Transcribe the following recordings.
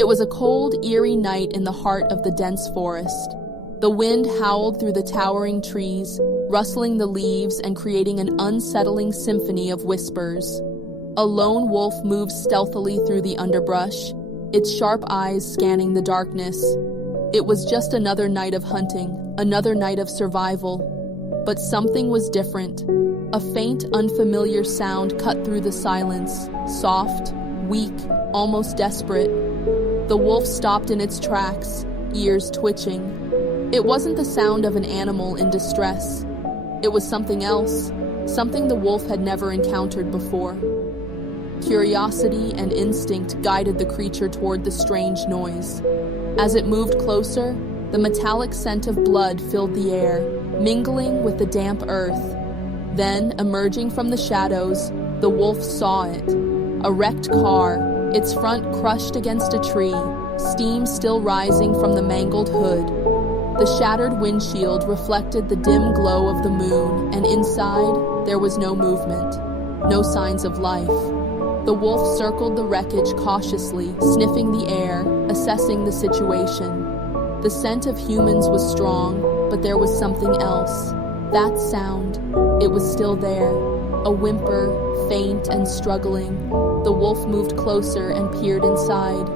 It was a cold, eerie night in the heart of the dense forest. The wind howled through the towering trees, rustling the leaves and creating an unsettling symphony of whispers. A lone wolf moved stealthily through the underbrush, its sharp eyes scanning the darkness. It was just another night of hunting, another night of survival. But something was different. A faint, unfamiliar sound cut through the silence, soft, weak, almost desperate. The wolf stopped in its tracks, ears twitching. It wasn't the sound of an animal in distress. It was something else, something the wolf had never encountered before. Curiosity and instinct guided the creature toward the strange noise. As it moved closer, the metallic scent of blood filled the air, mingling with the damp earth. Then, emerging from the shadows, the wolf saw it. A wrecked car, its front crushed against a tree, steam still rising from the mangled hood. The shattered windshield reflected the dim glow of the moon, and inside, there was no movement, no signs of life. The wolf circled the wreckage cautiously, sniffing the air, assessing the situation. The scent of humans was strong, but there was something else. That sound, it was still there. A whimper, faint and struggling. The wolf moved closer and peered inside.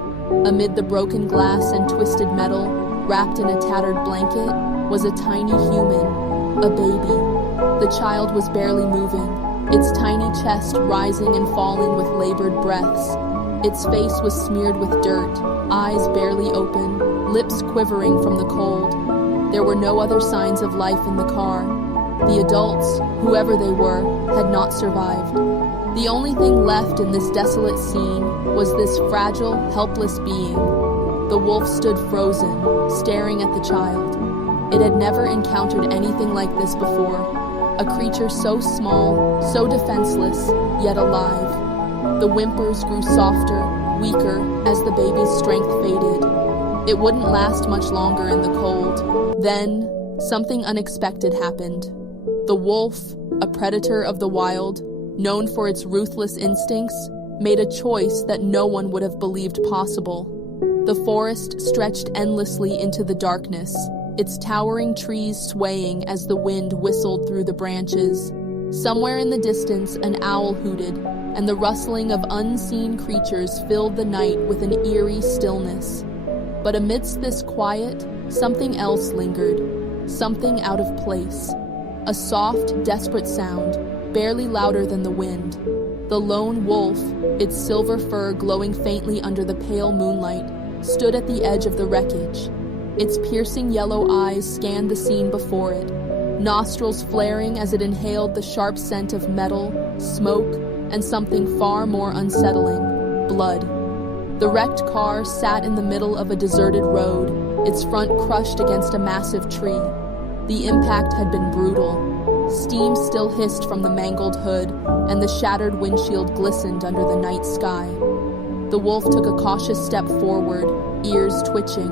Amid the broken glass and twisted metal, wrapped in a tattered blanket, was a tiny human, a baby. The child was barely moving, its tiny chest rising and falling with labored breaths. Its face was smeared with dirt, eyes barely open, lips quivering from the cold. There were no other signs of life in the car. The adults, whoever they were, had not survived. The only thing left in this desolate scene was this fragile, helpless being. The wolf stood frozen, staring at the child. It had never encountered anything like this before. A creature so small, so defenseless, yet alive. The whimpers grew softer, weaker, as the baby's strength faded. It wouldn't last much longer in the cold. Then, something unexpected happened. The wolf, a predator of the wild, known for its ruthless instincts, made a choice that no one would have believed possible. The forest stretched endlessly into the darkness, its towering trees swaying as the wind whistled through the branches. Somewhere in the distance, an owl hooted, and the rustling of unseen creatures filled the night with an eerie stillness. But amidst this quiet, something else lingered, something out of place. A soft, desperate sound, barely louder than the wind. The lone wolf, its silver fur glowing faintly under the pale moonlight, stood at the edge of the wreckage. Its piercing yellow eyes scanned the scene before it, nostrils flaring as it inhaled the sharp scent of metal, smoke, and something far more unsettling, blood. The wrecked car sat in the middle of a deserted road, its front crushed against a massive tree. The impact had been brutal. Steam still hissed from the mangled hood, and the shattered windshield glistened under the night sky. The wolf took a cautious step forward, ears twitching.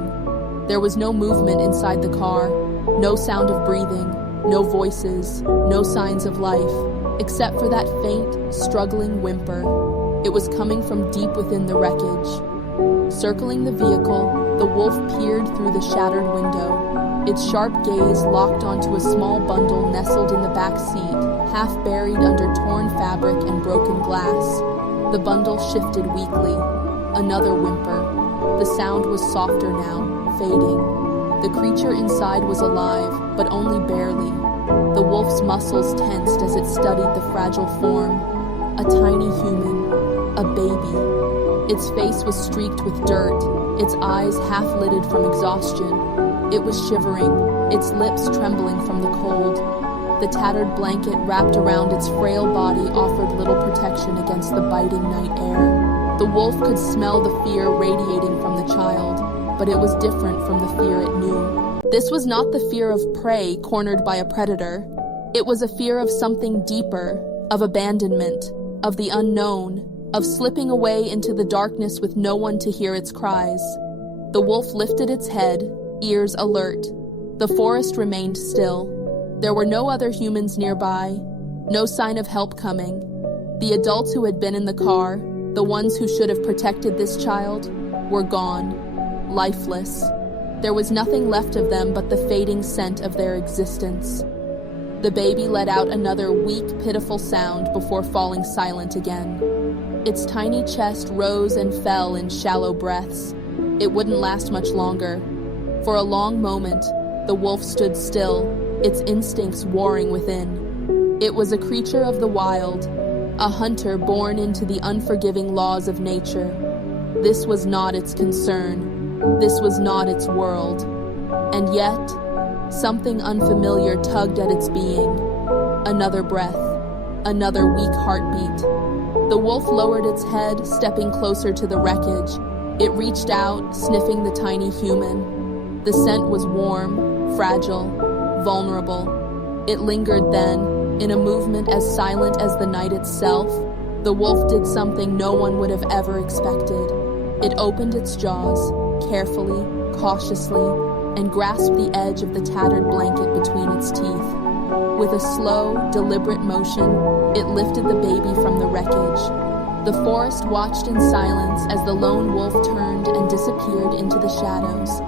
There was no movement inside the car, no sound of breathing, no voices, no signs of life, except for that faint, struggling whimper. It was coming from deep within the wreckage. Circling the vehicle, the wolf peered through the shattered window. Its sharp gaze locked onto a small bundle nestled in the back seat, half buried under torn fabric and broken glass. The bundle shifted weakly. Another whimper. The sound was softer now, fading. The creature inside was alive, but only barely. The wolf's muscles tensed as it studied the fragile form. A tiny human. A baby. Its face was streaked with dirt, its eyes half-lidded from exhaustion. It was shivering, its lips trembling from the cold. The tattered blanket wrapped around its frail body offered little protection against the biting night air. The wolf could smell the fear radiating from the child, but it was different from the fear it knew. This was not the fear of prey cornered by a predator. It was a fear of something deeper, of abandonment, of the unknown, of slipping away into the darkness with no one to hear its cries. The wolf lifted its head, ears alert. The forest remained still. There were no other humans nearby, no sign of help coming. The adults who had been in the car, the ones who should have protected this child, were gone, lifeless. There was nothing left of them but the fading scent of their existence. The baby let out another weak, pitiful sound before falling silent again. Its tiny chest rose and fell in shallow breaths. It wouldn't last much longer. For a long moment, the wolf stood still, its instincts warring within. It was a creature of the wild, a hunter born into the unforgiving laws of nature. This was not its concern. This was not its world. And yet, something unfamiliar tugged at its being. Another breath, another weak heartbeat. The wolf lowered its head, stepping closer to the wreckage. It reached out, sniffing the tiny human. The scent was warm, fragile, vulnerable. It lingered then, in a movement as silent as the night itself. The wolf did something no one would have ever expected. It opened its jaws, carefully, cautiously, and grasped the edge of the tattered blanket between its teeth. With a slow, deliberate motion, it lifted the baby from the wreckage. The forest watched in silence as the lone wolf turned and disappeared into the shadows,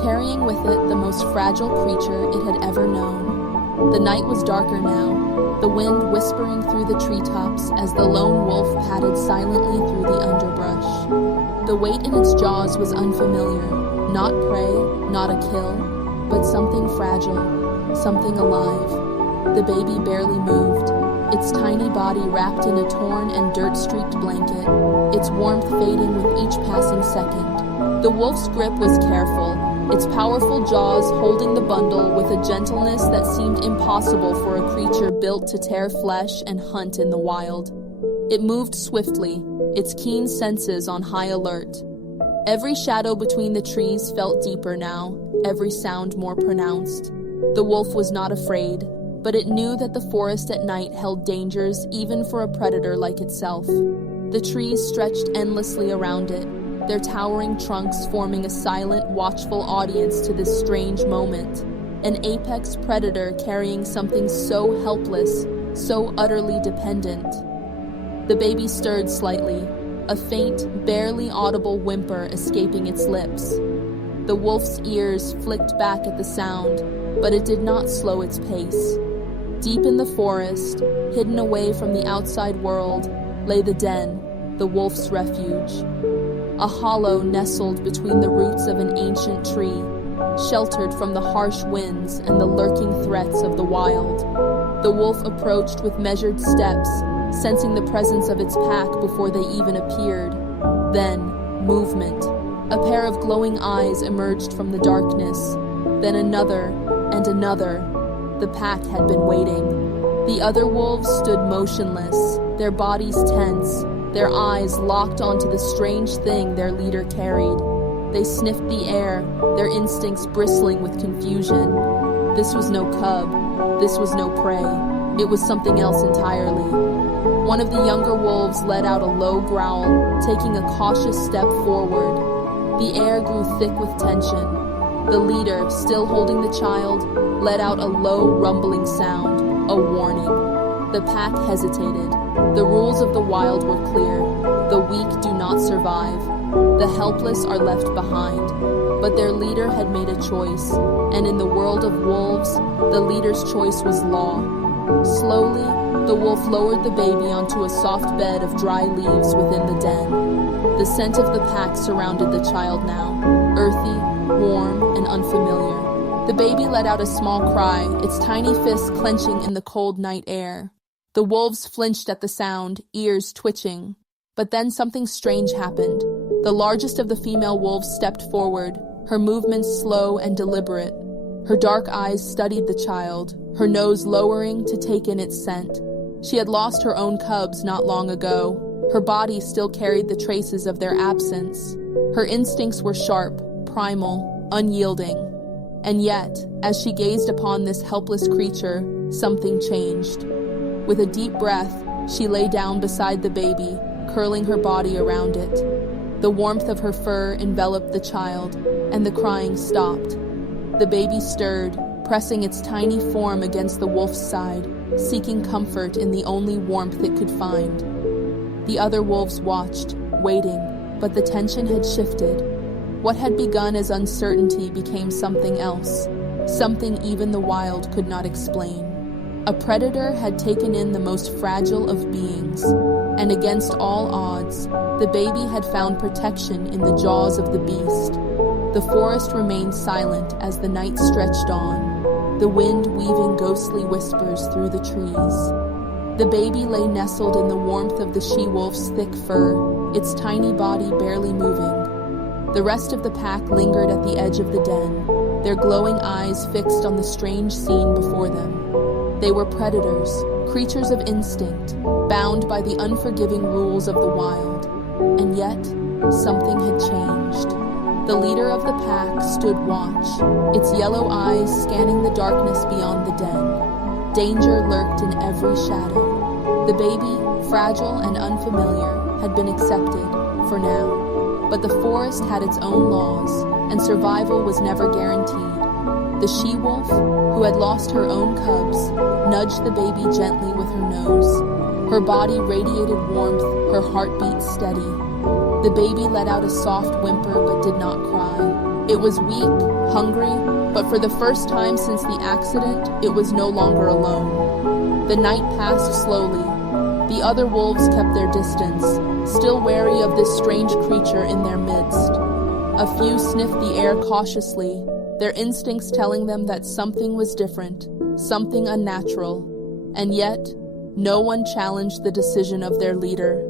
carrying with it the most fragile creature it had ever known. The night was darker now, the wind whispering through the treetops as the lone wolf padded silently through the underbrush. The weight in its jaws was unfamiliar, not prey, not a kill, but something fragile, something alive. The baby barely moved, its tiny body wrapped in a torn and dirt-streaked blanket, its warmth fading with each passing second. The wolf's grip was careful, its powerful jaws holding the bundle with a gentleness that seemed impossible for a creature built to tear flesh and hunt in the wild. It moved swiftly, its keen senses on high alert. Every shadow between the trees felt deeper now, every sound more pronounced. The wolf was not afraid, but it knew that the forest at night held dangers even for a predator like itself. The trees stretched endlessly around it, their towering trunks forming a silent, watchful audience to this strange moment. An apex predator carrying something so helpless, so utterly dependent. The baby stirred slightly, a faint, barely audible whimper escaping its lips. The wolf's ears flicked back at the sound, but it did not slow its pace. Deep in the forest, hidden away from the outside world, lay the den, the wolf's refuge. A hollow nestled between the roots of an ancient tree, sheltered from the harsh winds and the lurking threats of the wild. The wolf approached with measured steps, sensing the presence of its pack before they even appeared. Then, movement. A pair of glowing eyes emerged from the darkness. Then another, and another. The pack had been waiting. The other wolves stood motionless, their bodies tense, their eyes locked onto the strange thing their leader carried. They sniffed the air, their instincts bristling with confusion. This was no cub. This was no prey. It was something else entirely. One of the younger wolves let out a low growl, taking a cautious step forward. The air grew thick with tension. The leader, still holding the child, let out a low, rumbling sound, a warning. The pack hesitated. The rules of the wild were clear. The weak do not survive. The helpless are left behind. But their leader had made a choice, and in the world of wolves, the leader's choice was law. Slowly, the wolf lowered the baby onto a soft bed of dry leaves within the den. The scent of the pack surrounded the child now, earthy, warm, and unfamiliar. The baby let out a small cry, its tiny fists clenching in the cold night air. The wolves flinched at the sound, ears twitching. But then something strange happened. The largest of the female wolves stepped forward, her movements slow and deliberate. Her dark eyes studied the child, her nose lowering to take in its scent. She had lost her own cubs not long ago. Her body still carried the traces of their absence. Her instincts were sharp, primal, unyielding. And yet, as she gazed upon this helpless creature, something changed. With a deep breath, she lay down beside the baby, curling her body around it. The warmth of her fur enveloped the child, and the crying stopped. The baby stirred, pressing its tiny form against the wolf's side, seeking comfort in the only warmth it could find. The other wolves watched, waiting, But the tension had shifted. What had begun as uncertainty became something else, something even the wild could not explain. A predator had taken in the most fragile of beings, and against all odds, the baby had found protection in the jaws of the beast. The forest remained silent as the night stretched on, the wind weaving ghostly whispers through the trees. The baby lay nestled in the warmth of the she-wolf's thick fur, its tiny body barely moving. The rest of the pack lingered at the edge of the den, their glowing eyes fixed on the strange scene before them. They were predators, creatures of instinct, bound by the unforgiving rules of the wild. And yet, something had changed. The leader of the pack stood watch, its yellow eyes scanning the darkness beyond the den. Danger lurked in every shadow. The baby, fragile and unfamiliar, had been accepted, for now. But the forest had its own laws, and survival was never guaranteed. The she-wolf, who had lost her own cubs, nudged the baby gently with her nose. Her body radiated warmth, her heartbeat steady. The baby let out a soft whimper but did not cry. It was weak, hungry, but for the first time since the accident, it was no longer alone. The night passed slowly. The other wolves kept their distance, still wary of this strange creature in their midst. A few sniffed the air cautiously, their instincts telling them that something was different, something unnatural. And yet, no one challenged the decision of their leader.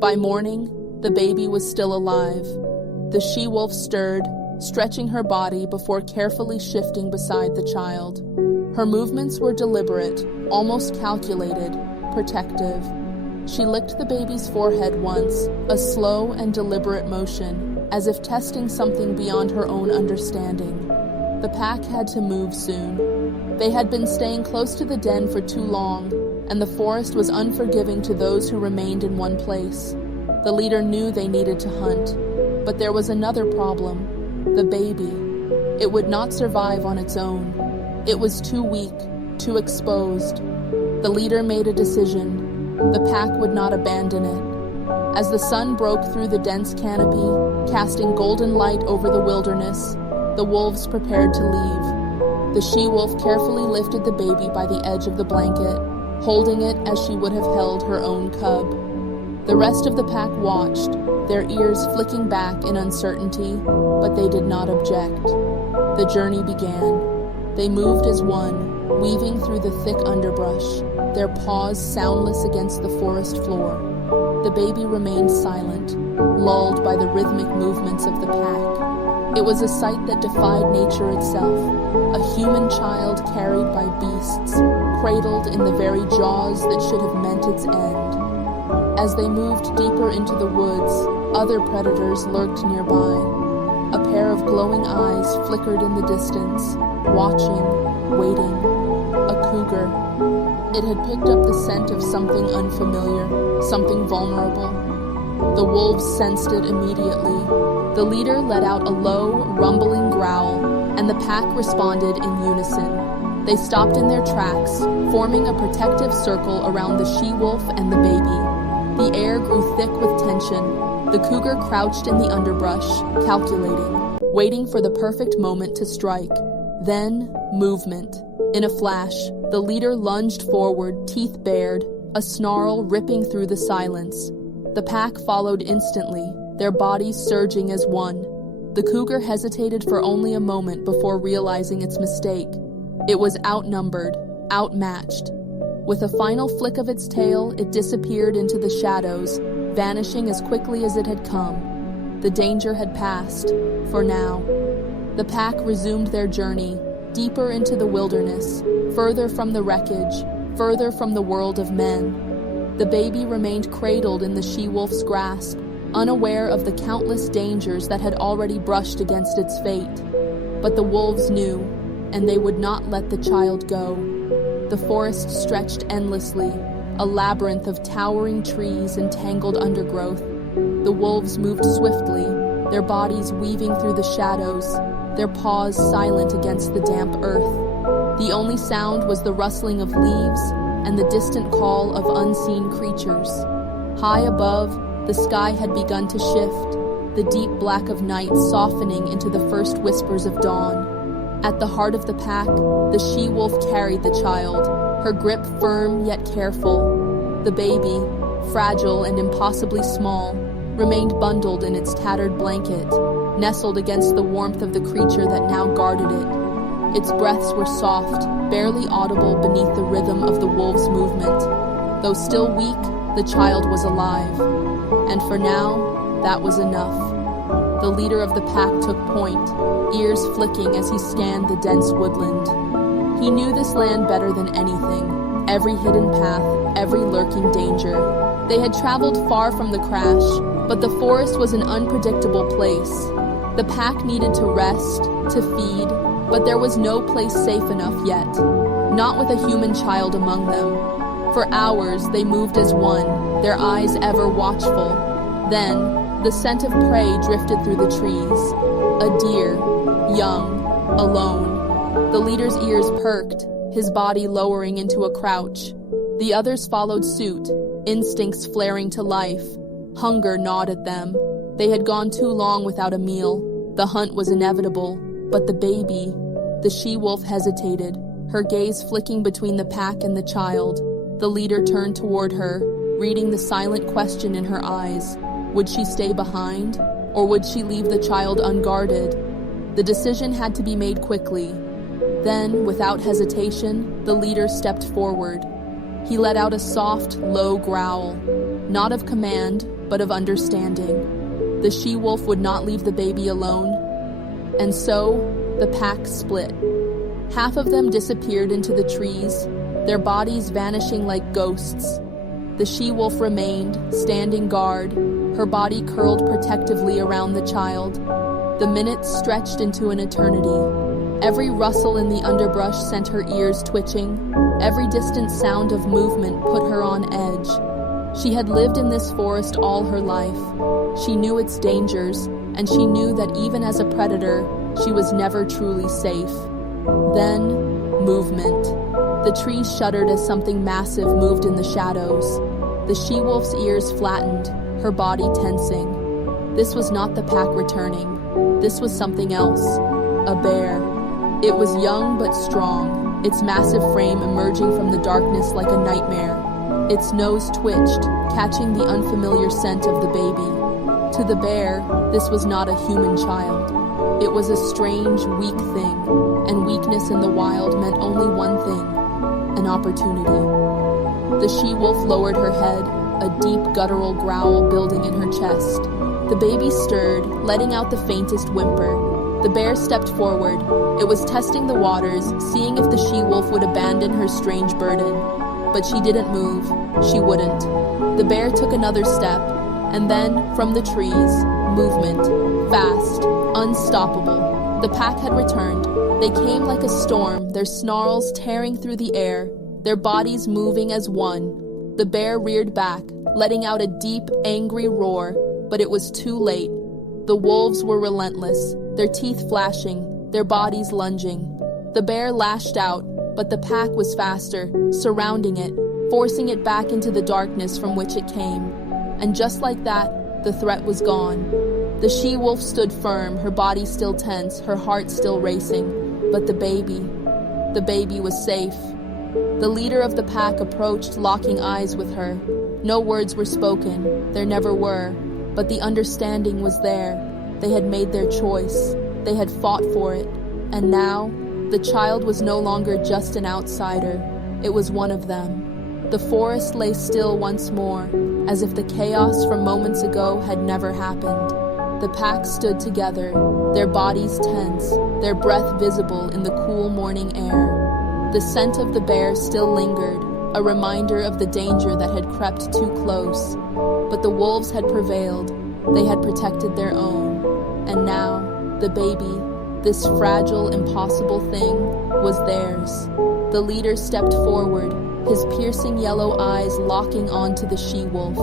By morning, the baby was still alive. The she-wolf stirred, stretching her body before carefully shifting beside the child. Her movements were deliberate, almost calculated, protective. She licked the baby's forehead once, a slow and deliberate motion, as if testing something beyond her own understanding. The pack had to move soon. They had been staying close to the den for too long, and the forest was unforgiving to those who remained in one place. The leader knew they needed to hunt, but there was another problem: the baby. It would not survive on its own. It was too weak, too exposed. The leader made a decision. The pack would not abandon it. As the sun broke through the dense canopy, casting golden light over the wilderness, the wolves prepared to leave. The she-wolf carefully lifted the baby by the edge of the blanket, holding it as she would have held her own cub. The rest of the pack watched, their ears flicking back in uncertainty, but they did not object. The journey began. They moved as one, weaving through the thick underbrush, their paws soundless against the forest floor. The baby remained silent, lulled by the rhythmic movements of the pack. It was a sight that defied nature itself, a human child carried by beasts, cradled in the very jaws that should have meant its end. As they moved deeper into the woods, other predators lurked nearby. A pair of glowing eyes flickered in the distance, watching, waiting. A cougar. It had picked up the scent of something unfamiliar, something vulnerable. The wolves sensed it immediately. The leader let out a low, rumbling growl, and the pack responded in unison. They stopped in their tracks, forming a protective circle around the she-wolf and the baby. The air grew thick with tension. The cougar crouched in the underbrush, calculating, waiting for the perfect moment to strike. Then, movement. In a flash, the leader lunged forward, teeth bared, a snarl ripping through the silence. The pack followed instantly, their bodies surging as one. The cougar hesitated for only a moment before realizing its mistake. It was outnumbered, outmatched. With a final flick of its tail, it disappeared into the shadows, vanishing as quickly as it had come. The danger had passed, for now. The pack resumed their journey, deeper into the wilderness, further from the wreckage, further from the world of men. The baby remained cradled in the she-wolf's grasp, unaware of the countless dangers that had already brushed against its fate. But the wolves knew, and they would not let the child go. The forest stretched endlessly, a labyrinth of towering trees and tangled undergrowth. The wolves moved swiftly, their bodies weaving through the shadows, their paws silent against the damp earth. The only sound was the rustling of leaves and the distant call of unseen creatures. High above, The sky had begun to shift, the deep black of night softening into the first whispers of dawn. At the heart of the pack, the she-wolf carried the child, her grip firm yet careful. The baby, fragile and impossibly small, remained bundled in its tattered blanket, nestled against the warmth of the creature that now guarded it. Its breaths were soft, barely audible beneath the rhythm of the wolf's movement. Though still weak, the child was alive. And for now, that was enough. The leader of the pack took point, ears flicking as he scanned the dense woodland. He knew this land better than anything, every hidden path, every lurking danger. They had traveled far from the crash, but the forest was an unpredictable place. The pack needed to rest, to feed, but there was no place safe enough yet, not with a human child among them. For hours they moved as one, their eyes ever watchful. Then, the scent of prey drifted through the trees. A deer, young, alone. The leader's ears perked, his body lowering into a crouch. The others followed suit, instincts flaring to life. Hunger gnawed at them. They had gone too long without a meal. The hunt was inevitable. But the baby, the she-wolf hesitated, her gaze flicking between the pack and the child. The leader turned toward her, reading the silent question in her eyes. Would she stay behind, or would she leave the child unguarded? The decision had to be made quickly. Then, without hesitation, the leader stepped forward. He let out a soft, low growl, not of command, but of understanding. The she-wolf would not leave the baby alone. And so, the pack split. Half of them disappeared into the trees, their bodies vanishing like ghosts. The she-wolf remained, standing guard, her body curled protectively around the child. The minutes stretched into an eternity. Every rustle in the underbrush sent her ears twitching. Every distant sound of movement put her on edge. She had lived in this forest all her life. She knew its dangers, and she knew that even as a predator, she was never truly safe. Then, movement. The trees shuddered as something massive moved in the shadows. The she-wolf's ears flattened, her body tensing. This was not the pack returning. This was something else. A bear. It was young but strong, its massive frame emerging from the darkness like a nightmare. Its nose twitched, catching the unfamiliar scent of the baby. To the bear, this was not a human child. It was a strange, weak thing, and weakness in the wild meant only one thing: an opportunity. The she-wolf lowered her head, a deep guttural growl building in her chest. The baby stirred, letting out the faintest whimper. The bear stepped forward. It was testing the waters, seeing if the she-wolf would abandon her strange burden. But she didn't move. She wouldn't. The bear took another step, and then, from the trees, movement. Fast, unstoppable. The pack had returned. They came like a storm, their snarls tearing through the air, their bodies moving as one. The bear reared back, letting out a deep, angry roar, but it was too late. The wolves were relentless, their teeth flashing, their bodies lunging. The bear lashed out, but the pack was faster, surrounding it, forcing it back into the darkness from which it came. And just like that, the threat was gone. The she-wolf stood firm, her body still tense, her heart still racing. But the baby was safe. The leader of the pack approached, locking eyes with her. No words were spoken, there never were, but the understanding was there. They had made their choice. They had fought for it. And now, the child was no longer just an outsider. It was one of them. The forest lay still once more, as if the chaos from moments ago had never happened. The pack stood together, their bodies tense, their breath visible in the cool morning air. The scent of the bear still lingered, a reminder of the danger that had crept too close. But the wolves had prevailed. They had protected their own. And now, the baby, this fragile, impossible thing, was theirs. The leader stepped forward, his piercing yellow eyes locking onto the she-wolf.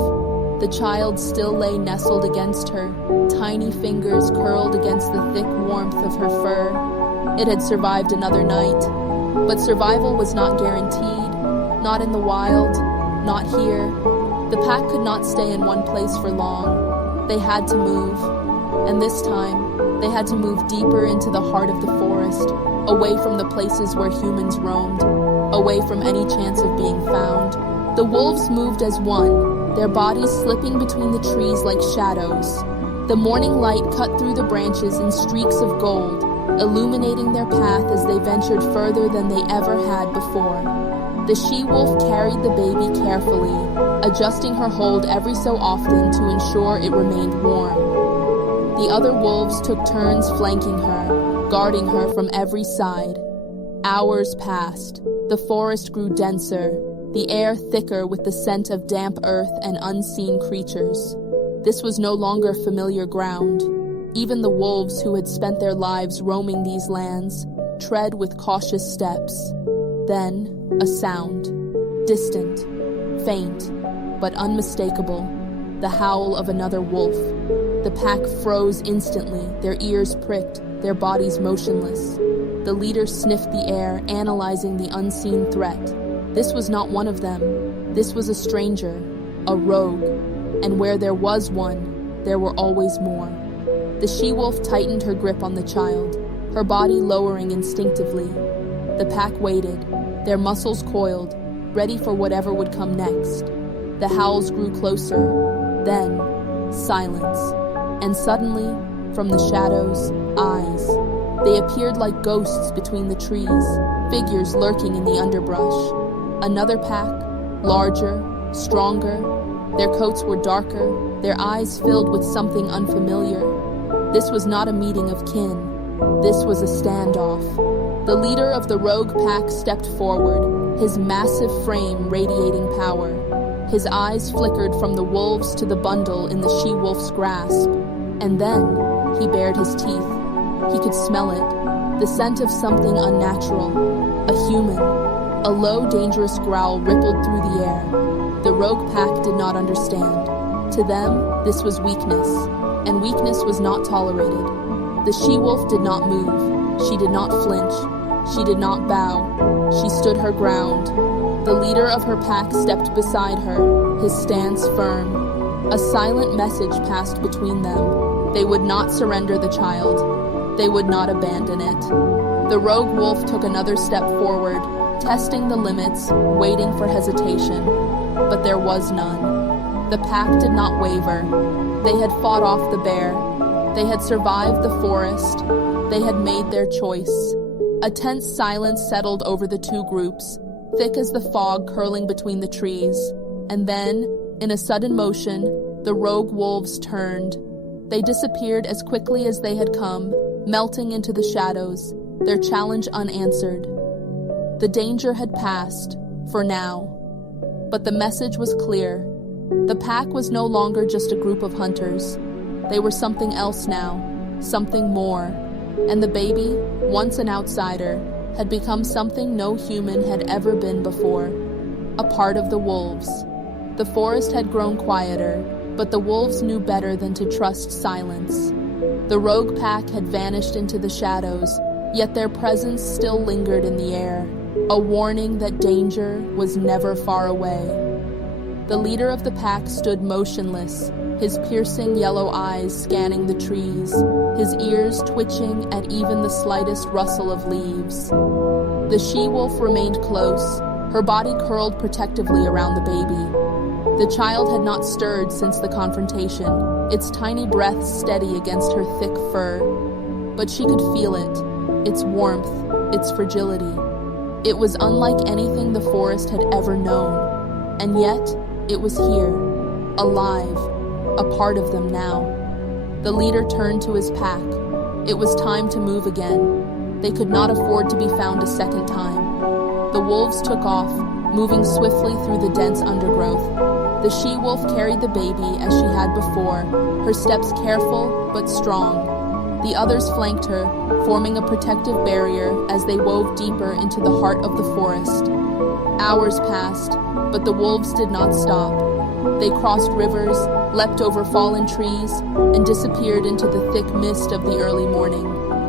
The child still lay nestled against her, tiny fingers curled against the thick warmth of her fur. It had survived another night, but survival was not guaranteed, not in the wild, not here. The pack could not stay in one place for long. They had to move. And this time, they had to move deeper into the heart of the forest, away from the places where humans roamed, away from any chance of being found. The wolves moved as one, their bodies slipping between the trees like shadows. The morning light cut through the branches in streaks of gold, illuminating their path as they ventured further than they ever had before. The she-wolf carried the baby carefully, adjusting her hold every so often to ensure it remained warm. The other wolves took turns flanking her, guarding her from every side. Hours passed. The forest grew denser, the air thicker with the scent of damp earth and unseen creatures. This was no longer familiar ground. Even the wolves who had spent their lives roaming these lands tread with cautious steps. Then, a sound. Distant, faint, but unmistakable. The howl of another wolf. The pack froze instantly, their ears pricked, their bodies motionless. The leader sniffed the air, analyzing the unseen threat. This was not one of them. This was a stranger, a rogue. And where there was one, there were always more. The she-wolf tightened her grip on the child, her body lowering instinctively. The pack waited, their muscles coiled, ready for whatever would come next. The howls grew closer, then silence. And suddenly, from the shadows, eyes. They appeared like ghosts between the trees, figures lurking in the underbrush. Another pack, larger, stronger. Their coats were darker, their eyes filled with something unfamiliar. This was not a meeting of kin. This was a standoff. The leader of the rogue pack stepped forward, his massive frame radiating power. His eyes flickered from the wolves to the bundle in the she-wolf's grasp. And then, he bared his teeth. He could smell it, the scent of something unnatural, a human. A low, dangerous growl rippled through the air. The rogue pack did not understand. To them, this was weakness, and weakness was not tolerated. The she-wolf did not move. She did not flinch. She did not bow. She stood her ground. The leader of her pack stepped beside her, his stance firm. A silent message passed between them. They would not surrender the child. They would not abandon it. The rogue wolf took another step forward, testing the limits, waiting for hesitation. But there was none. The pack did not waver. They had fought off the bear. They had survived the forest. They had made their choice. A tense silence settled over the two groups, thick as the fog curling between the trees. And then, in a sudden motion, the rogue wolves turned. They disappeared as quickly as they had come, melting into the shadows, their challenge unanswered. The danger had passed, for now. But the message was clear. The pack was no longer just a group of hunters. They were something else now, something more. And the baby, once an outsider, had become something no human had ever been before. A part of the wolves. The forest had grown quieter, but the wolves knew better than to trust silence. The rogue pack had vanished into the shadows, yet their presence still lingered in the air, a warning that danger was never far away. The leader of the pack stood motionless, his piercing yellow eyes scanning the trees, his ears twitching at even the slightest rustle of leaves. The she-wolf remained close, her body curled protectively around the baby. The child had not stirred since the confrontation, its tiny breath steady against her thick fur. But she could feel it, its warmth, its fragility. It was unlike anything the forest had ever known, and yet it was here, alive, a part of them now. The leader turned to his pack. It was time to move again. They could not afford to be found a second time. The wolves took off, moving swiftly through the dense undergrowth. The she-wolf carried the baby as she had before, her steps careful but strong. The others flanked her, forming a protective barrier as they wove deeper into the heart of the forest. Hours passed, but the wolves did not stop. They crossed rivers, leapt over fallen trees, and disappeared into the thick mist of the early morning.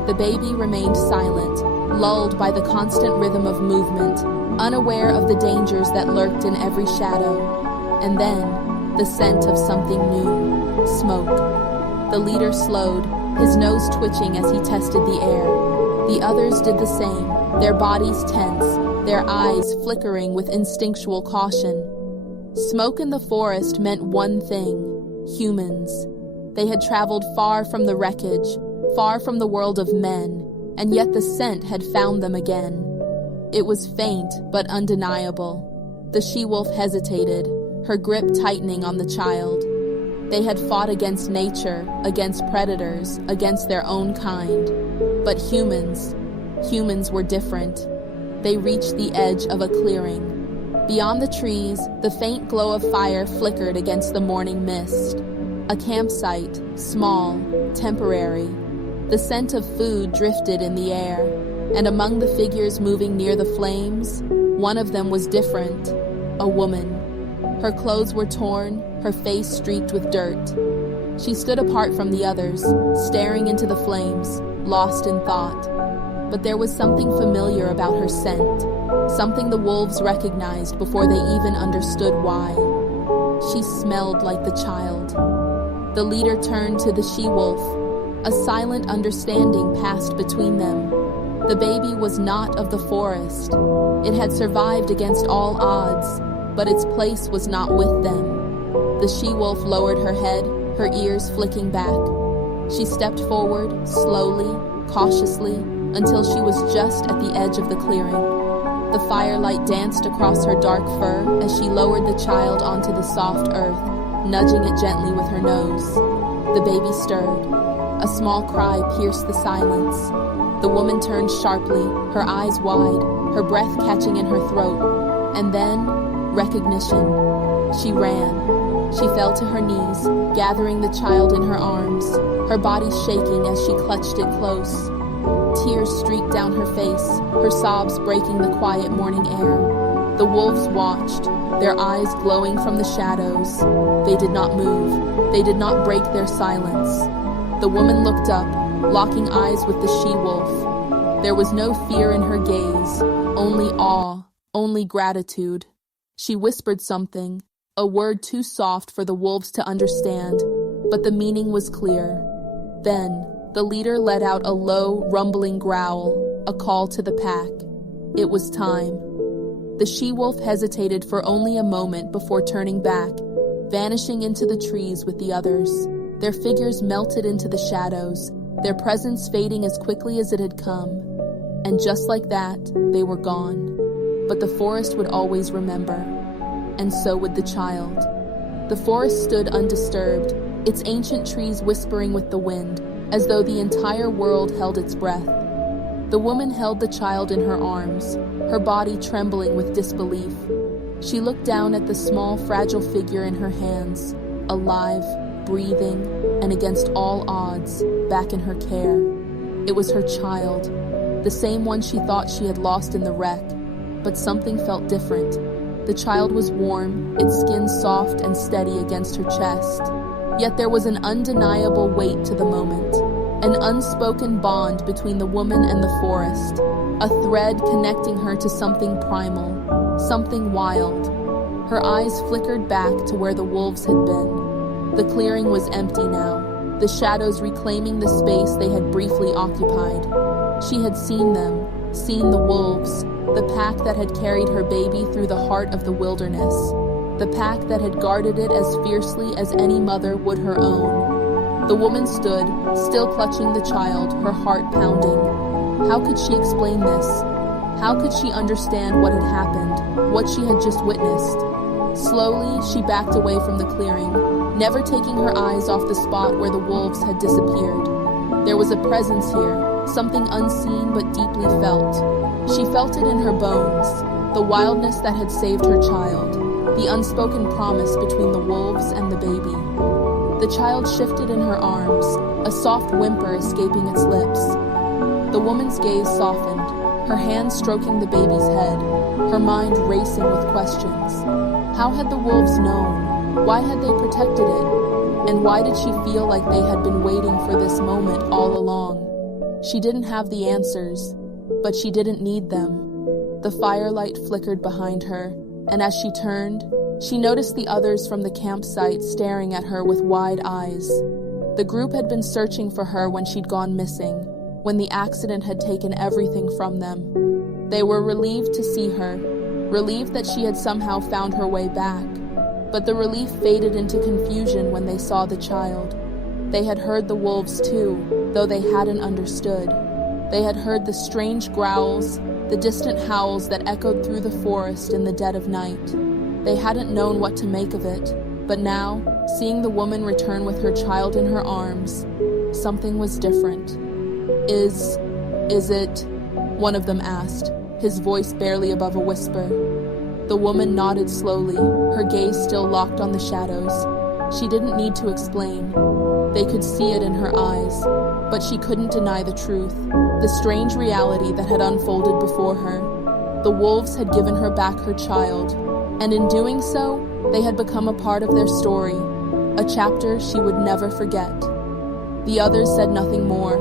The baby remained silent, lulled by the constant rhythm of movement, unaware of the dangers that lurked in every shadow. And then, the scent of something new, smoke. The leader slowed, his nose twitching as he tested the air. The others did the same, their bodies tense, their eyes flickering with instinctual caution. Smoke in the forest meant one thing: humans. They had traveled far from the wreckage, far from the world of men, and yet the scent had found them again. It was faint but undeniable. The she-wolf hesitated, her grip tightening on the child. They had fought against nature, against predators, against their own kind. But humans were different. They reached the edge of a clearing. Beyond the trees, the faint glow of fire flickered against the morning mist. A campsite, small, temporary. The scent of food drifted in the air, and among the figures moving near the flames, one of them was different, a woman. Her clothes were torn, her face streaked with dirt. She stood apart from the others, staring into the flames, lost in thought. But there was something familiar about her scent, something the wolves recognized before they even understood why. She smelled like the child. The leader turned to the she-wolf. A silent understanding passed between them. The baby was not of the forest. It had survived against all odds, but its place was not with them. The she-wolf lowered her head, her ears flicking back. She stepped forward, slowly, cautiously, until she was just at the edge of the clearing. The firelight danced across her dark fur as she lowered the child onto the soft earth, nudging it gently with her nose. The baby stirred. A small cry pierced the silence. The woman turned sharply, her eyes wide, her breath catching in her throat. And then, recognition. She ran. She fell to her knees, gathering the child in her arms, her body shaking as she clutched it close. Tears streaked down her face, her sobs breaking the quiet morning air. The wolves watched, their eyes glowing from the shadows. They did not move. They did not break their silence. The woman looked up, locking eyes with the she-wolf. There was no fear in her gaze, only awe, only gratitude. She whispered something, a word too soft for the wolves to understand, but the meaning was clear. Then, the leader let out a low, rumbling growl, a call to the pack. It was time. The she-wolf hesitated for only a moment before turning back, vanishing into the trees with the others. Their figures melted into the shadows, their presence fading as quickly as it had come. And just like that, they were gone. But the forest would always remember. And so would the child. The forest stood undisturbed, its ancient trees whispering with the wind, as though the entire world held its breath. The woman held the child in her arms, her body trembling with disbelief. She looked down at the small, fragile figure in her hands, alive, breathing, and against all odds, back in her care. It was her child, the same one she thought she had lost in the wreck, but something felt different. The child was warm, its skin soft and steady against her chest. Yet there was an undeniable weight to the moment, an unspoken bond between the woman and the forest, a thread connecting her to something primal, something wild. Her eyes flickered back to where the wolves had been. The clearing was empty now, the shadows reclaiming the space they had briefly occupied. She had seen them, seen the wolves, the pack that had carried her baby through the heart of the wilderness, the pack that had guarded it as fiercely as any mother would her own. The woman stood, still clutching the child, her heart pounding. How could she explain this? How could she understand what had happened, what she had just witnessed? Slowly, she backed away from the clearing, never taking her eyes off the spot where the wolves had disappeared. There was a presence here, something unseen but deeply felt. She felt it in her bones, the wildness that had saved her child, the unspoken promise between the wolves and the baby. The child shifted in her arms, a soft whimper escaping its lips. The woman's gaze softened, her hand stroking the baby's head, her mind racing with questions. How had the wolves known? Why had they protected it? And why did she feel like they had been waiting for this moment all along? She didn't have the answers, but she didn't need them. The firelight flickered behind her, and as she turned, She noticed the others from the campsite staring at her with wide eyes. The group had been searching for her when she'd gone missing, when the accident had taken everything from them. They were relieved to see her, relieved that she had somehow found her way back. But the relief faded into confusion when they saw the child. They had heard the wolves too, though they hadn't understood. They had heard the strange growls, the distant howls that echoed through the forest in the dead of night. They hadn't known what to make of it, but now, seeing the woman return with her child in her arms, something was different. Is it? One of them asked, his voice barely above a whisper. The woman nodded slowly, her gaze still locked on the shadows. She didn't need to explain. They could see it in her eyes, but she couldn't deny the truth, the strange reality that had unfolded before her. The wolves had given her back her child, and in doing so, they had become a part of their story, a chapter she would never forget. The others said nothing more.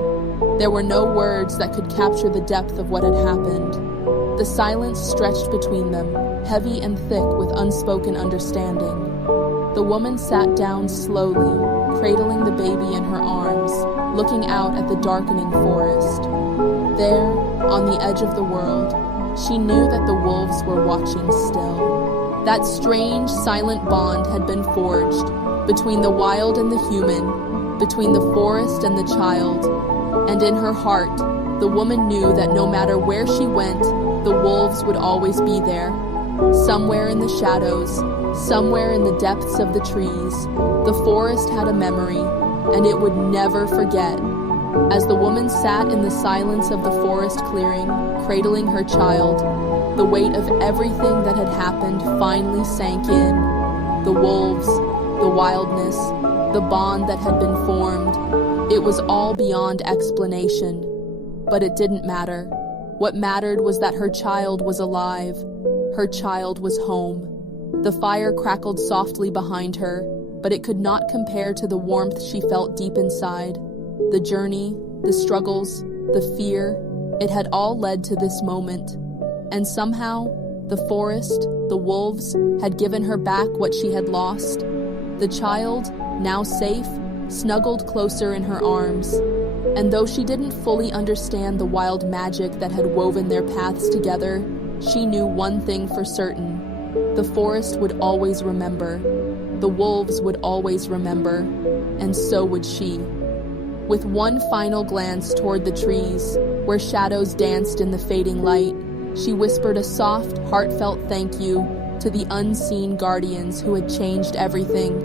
There were no words that could capture the depth of what had happened. The silence stretched between them, heavy and thick with unspoken understanding. The woman sat down slowly, cradling the baby in her arms, looking out at the darkening forest. There, on the edge of the world, she knew that the wolves were watching still. That strange, silent bond had been forged between the wild and the human, between the forest and the child. And in her heart, the woman knew that no matter where she went, the wolves would always be there. Somewhere in the shadows, somewhere in the depths of the trees, the forest had a memory, and it would never forget. As the woman sat in the silence of the forest clearing, cradling her child, the weight of everything that had happened finally sank in. The wolves, the wildness, the bond that had been formed. It was all beyond explanation. But it didn't matter. What mattered was that her child was alive. Her child was home. The fire crackled softly behind her, but it could not compare to the warmth she felt deep inside. The journey, the struggles, the fear, it had all led to this moment. And somehow, the forest, the wolves, had given her back what she had lost. The child, now safe, snuggled closer in her arms. And though she didn't fully understand the wild magic that had woven their paths together, she knew one thing for certain. The forest would always remember. The wolves would always remember. And so would she. With one final glance toward the trees, where shadows danced in the fading light, she whispered a soft, heartfelt thank you to the unseen guardians who had changed everything.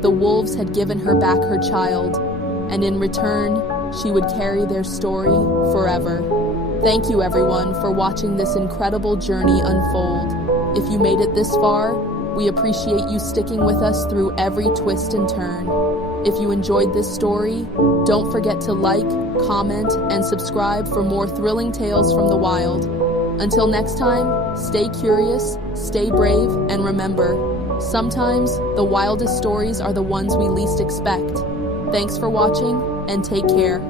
The wolves had given her back her child, and in return, she would carry their story forever. Thank you, everyone, for watching this incredible journey unfold. If you made it this far, we appreciate you sticking with us through every twist and turn. If you enjoyed this story, don't forget to like, comment, and subscribe for more thrilling tales from the wild. Until next time, stay curious, stay brave, and remember, sometimes the wildest stories are the ones we least expect. Thanks for watching, and take care.